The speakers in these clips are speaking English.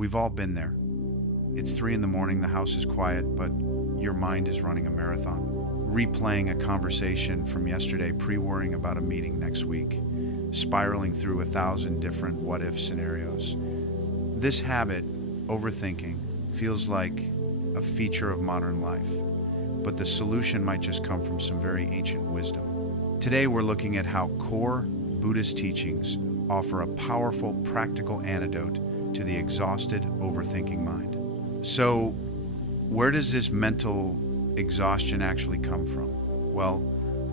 We've all been there. It's 3 in the morning, the house is quiet, but your mind is running a marathon, replaying a conversation from yesterday, pre-worrying about a meeting next week, spiraling through 1,000 different what-if scenarios. This habit, overthinking, feels like a feature of modern life, but the solution might just come from some very ancient wisdom. Today we're looking at how core Buddhist teachings offer a powerful, practical antidote to the exhausted, overthinking mind. So, where does this mental exhaustion actually come from? Well,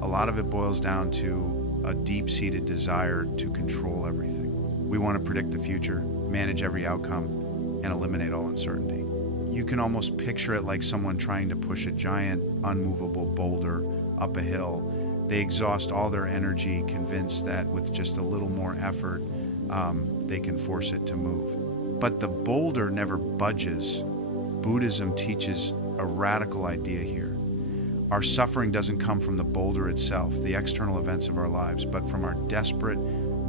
a lot of it boils down to a deep-seated desire to control everything. We want to predict the future, manage every outcome, and eliminate all uncertainty. You can almost picture it like someone trying to push a giant, unmovable boulder up a hill. They exhaust all their energy, convinced that with just a little more effort, they can force it to move. But the boulder never budges. Buddhism teaches a radical idea here. Our suffering doesn't come from the boulder itself, the external events of our lives, but from our desperate,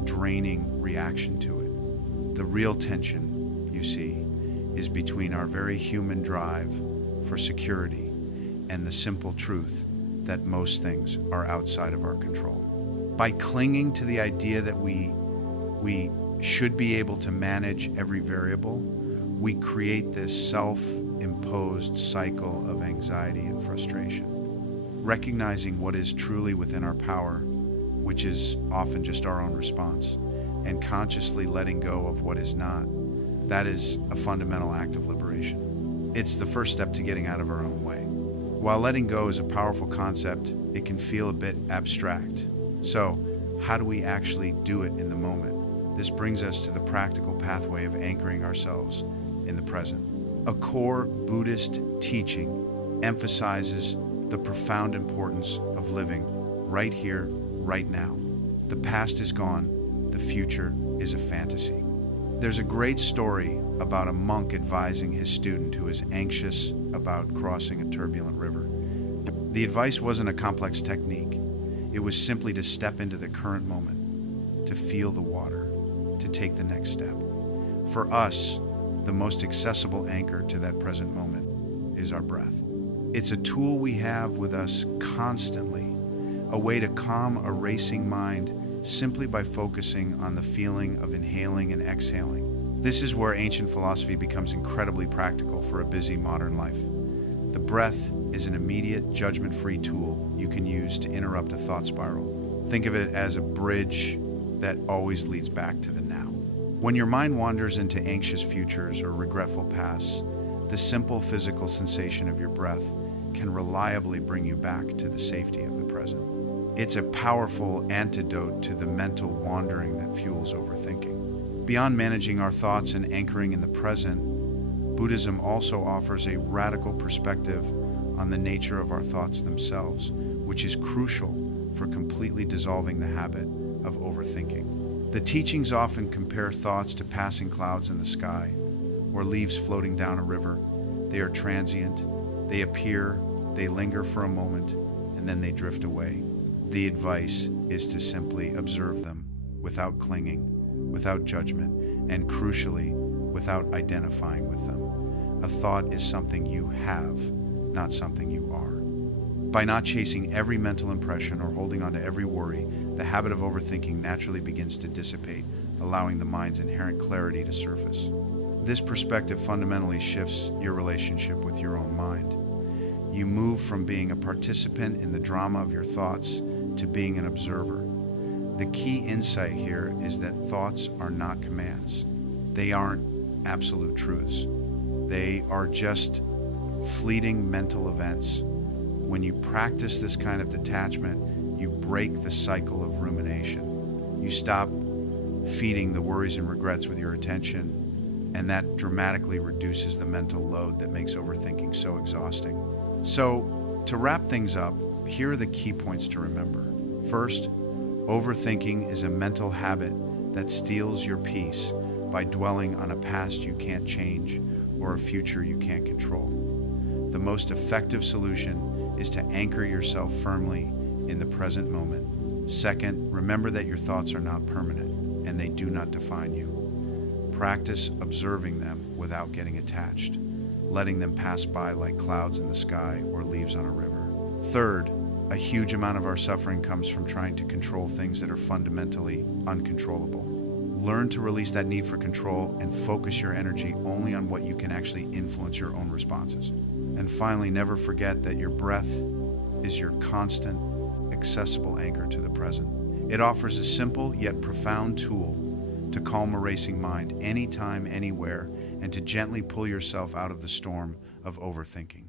draining reaction to it. The real tension, you see, is between our very human drive for security and the simple truth that most things are outside of our control. By clinging to the idea that we should be able to manage every variable, we create this self-imposed cycle of anxiety and frustration. Recognizing what is truly within our power, which is often just our own response, and consciously letting go of what is not, that is a fundamental act of liberation. It's the first step to getting out of our own way. While letting go is a powerful concept, it can feel a bit abstract. So, how do we actually do it in the moment? This brings us to the practical pathway of anchoring ourselves in the present. A core Buddhist teaching emphasizes the profound importance of living right here, right now. The past is gone, the future is a fantasy. There's a great story about a monk advising his student who is anxious about crossing a turbulent river. The advice wasn't a complex technique. It was simply to step into the current moment, to feel the water, to take the next step. For us, the most accessible anchor to that present moment is our breath. It's a tool we have with us constantly, a way to calm a racing mind simply by focusing on the feeling of inhaling and exhaling. This is where ancient philosophy becomes incredibly practical for a busy modern life. The breath is an immediate, judgment-free tool you can use to interrupt a thought spiral. Think of it as a bridge that always leads back to the now. When your mind wanders into anxious futures or regretful pasts, the simple physical sensation of your breath can reliably bring you back to the safety of the present. It's a powerful antidote to the mental wandering that fuels overthinking. Beyond managing our thoughts and anchoring in the present, Buddhism also offers a radical perspective on the nature of our thoughts themselves, which is crucial for completely dissolving the habit of overthinking. The teachings often compare thoughts to passing clouds in the sky or leaves floating down a river. They are transient, they appear, they linger for a moment, and then they drift away. The advice is to simply observe them without clinging, without judgment, and crucially, without identifying with them. A thought is something you have, not something you are. By not chasing every mental impression or holding on to every worry, the habit of overthinking naturally begins to dissipate, allowing the mind's inherent clarity to surface. This perspective fundamentally shifts your relationship with your own mind. You move from being a participant in the drama of your thoughts to being an observer. The key insight here is that thoughts are not commands. They aren't absolute truths. They are just fleeting mental events. When you practice this kind of detachment, you break the cycle of rumination. You stop feeding the worries and regrets with your attention, and that dramatically reduces the mental load that makes overthinking so exhausting. So, to wrap things up, here are the key points to remember. First, overthinking is a mental habit that steals your peace by dwelling on a past you can't change or a future you can't control. The most effective solution is to anchor yourself firmly in the present moment. Second, remember that your thoughts are not permanent and they do not define you. Practice observing them without getting attached, letting them pass by like clouds in the sky or leaves on a river. Third, a huge amount of our suffering comes from trying to control things that are fundamentally uncontrollable. Learn to release that need for control and focus your energy only on what you can actually influence your own responses. And finally, never forget that your breath is your constant, accessible anchor to the present. It offers a simple yet profound tool to calm a racing mind anytime, anywhere, and to gently pull yourself out of the storm of overthinking.